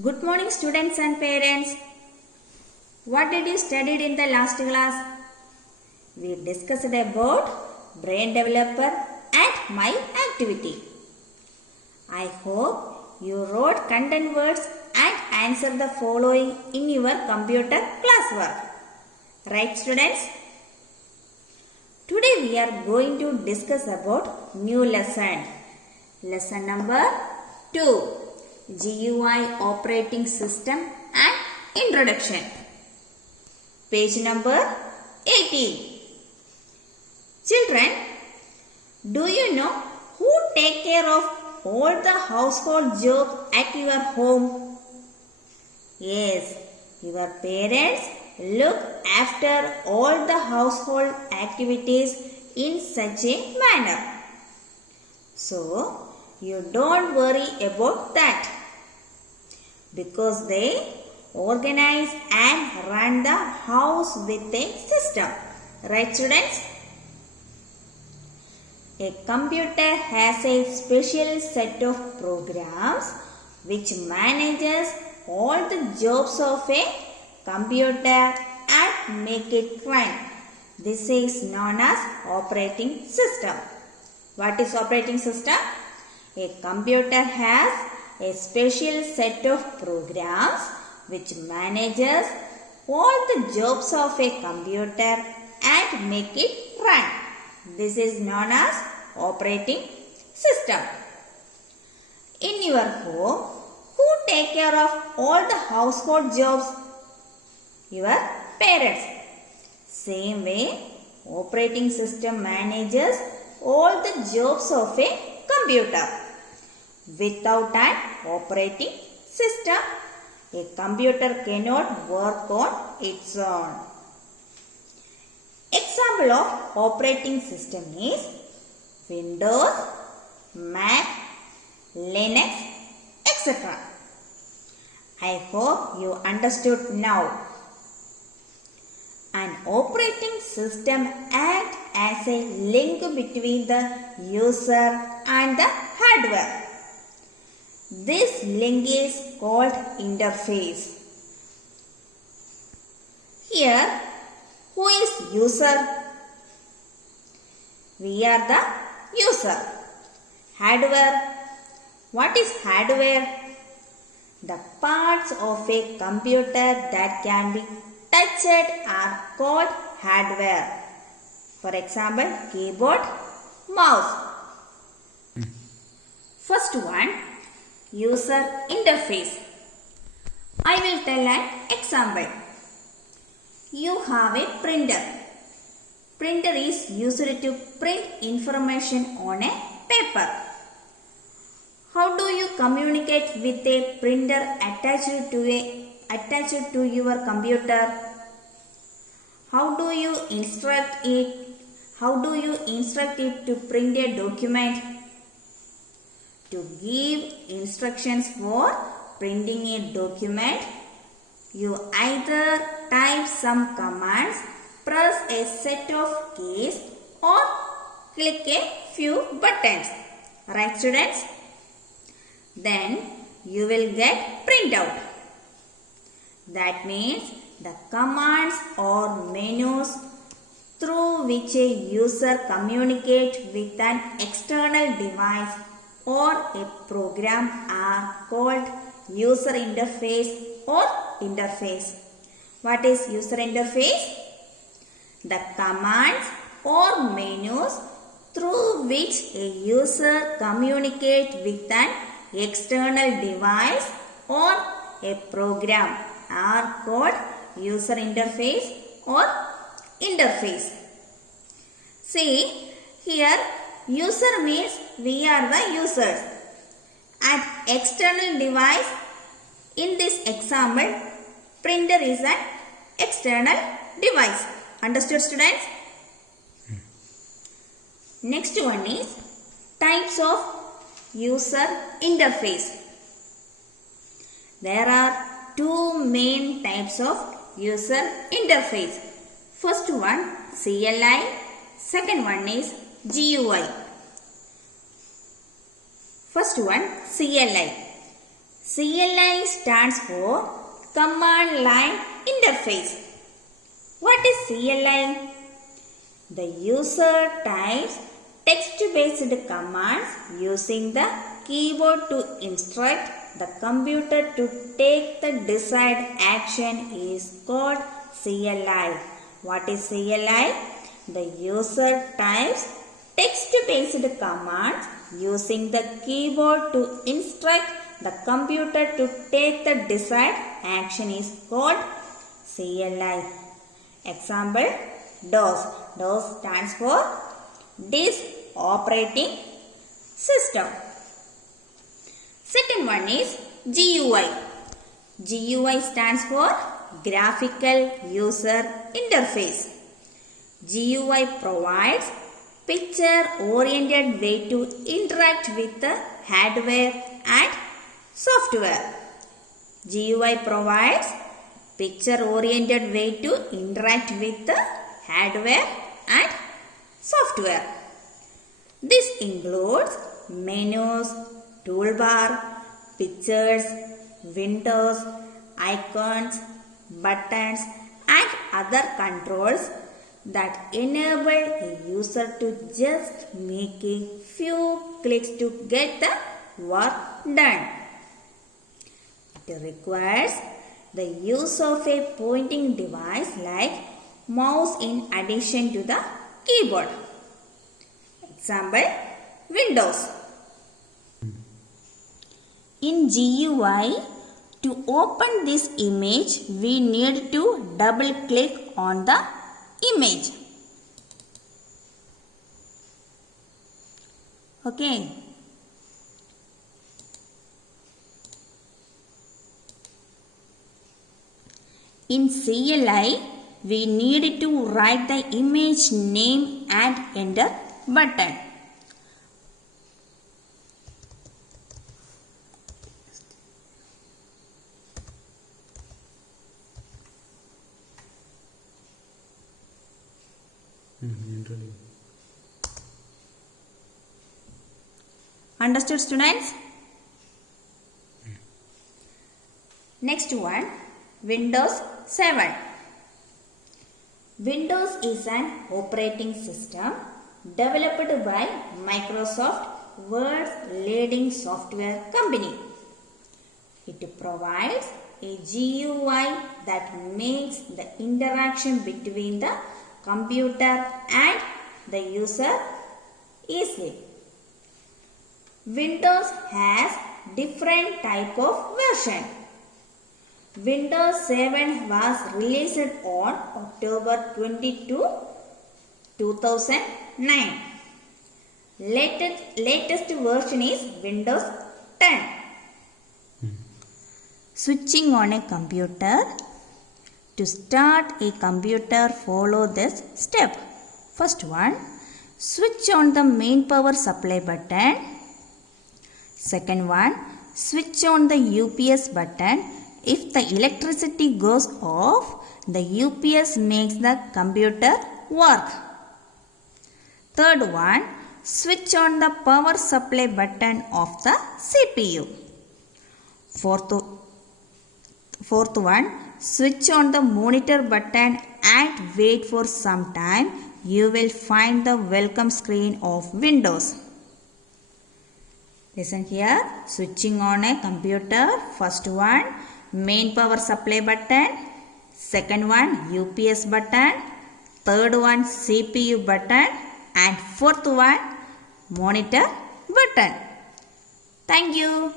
Good morning students and parents. What did you study in the last class? We discussed about brain developer and my activity. I hope you wrote content words and answered the following in your computer classwork. Right students? Today we are going to discuss about new lesson. Lesson number 2. GUI operating system and introduction. Page number 18. Children, do you know who take care of all the household jobs at your home? Yes, your parents look after all the household activities in such a manner. So, you don't worry about that because they organize and run the house with a system. Right students? A computer has a special set of programs which manages all the jobs of a computer and make it run. This is known as operating system. What is operating system? A computer has a special set of programs which manages all the jobs of a computer and make it run. This is known as operating system. In your home, who take care of all the household jobs? Your parents. Same way, operating system manages all the jobs of a computer. Without an operating system, a computer cannot work on its own. Example of operating system is Windows, Mac, Linux, etc. I hope you understood now. An operating system acts as a link between the user and the hardware. This link is called interface. Here, who is user? We are the user. Hardware. What is hardware? The parts of a computer that can be touched are called hardware. For example, keyboard, mouse. First one, user interface. I will tell an example. You have a printer. Printer is used to print information on a paper. How do you communicate with a printer attached to your computer? How do you instruct it? How do you instruct it to print a document? To give instructions for printing a document, you either type some commands, press a set of keys or click a few buttons. Right students? Then you will get printout. That means the commands or menus through which a user communicates with an external device or a program are called user interface or interface. What is user interface? The commands or menus through which a user communicates with an external device or a program are called user interface or interface. See, here user means we are the users. And external device, in this example, printer is an external device. Understood students? Next one is types of user interface. There are two main types of user interface. First one CLI, second one is GUI. First one CLI. CLI stands for Command Line Interface. What is CLI? The user types text-based commands using the keyboard to instruct the computer to take the desired action is called CLI. What is CLI? The user types text-based commands using the keyboard to instruct the computer to take the desired action is called CLI. Example, DOS. DOS stands for Disk Operating System. Second one is GUI. GUI stands for Graphical User Interface. GUI provides picture-oriented way to interact with the hardware and software. GUI provides picture-oriented way to interact with the hardware and software. This includes menus, toolbar, pictures, windows, icons, buttons and other controls that enable a user to just make a few clicks to get the work done. It requires the use of a pointing device like mouse in addition to the keyboard. Example, Windows. In GUI, to open this image, we need to double click on the image. Okay. In CLI, we need to write the image name and enter button. Understood, students? Next one, Windows 7. Windows is an operating system developed by Microsoft, world's leading software company. It provides a GUI that makes the interaction between the computer and the user easy. Windows has different type of version. Windows 7 was released on October 22, 2009. Latest version is Windows 10. Switching on a computer. To start a computer, follow this step. First one, switch on the main power supply button. Second one, switch on the UPS button. If the electricity goes off, the UPS makes the computer work. Third one, switch on the power supply button of the CPU. Fourth one, switch on the monitor button and wait for some time. You will find the welcome screen of Windows. Listen here, switching on a computer. First one, main power supply button. Second one, UPS button. Third one, CPU button. And fourth one, monitor button. Thank you.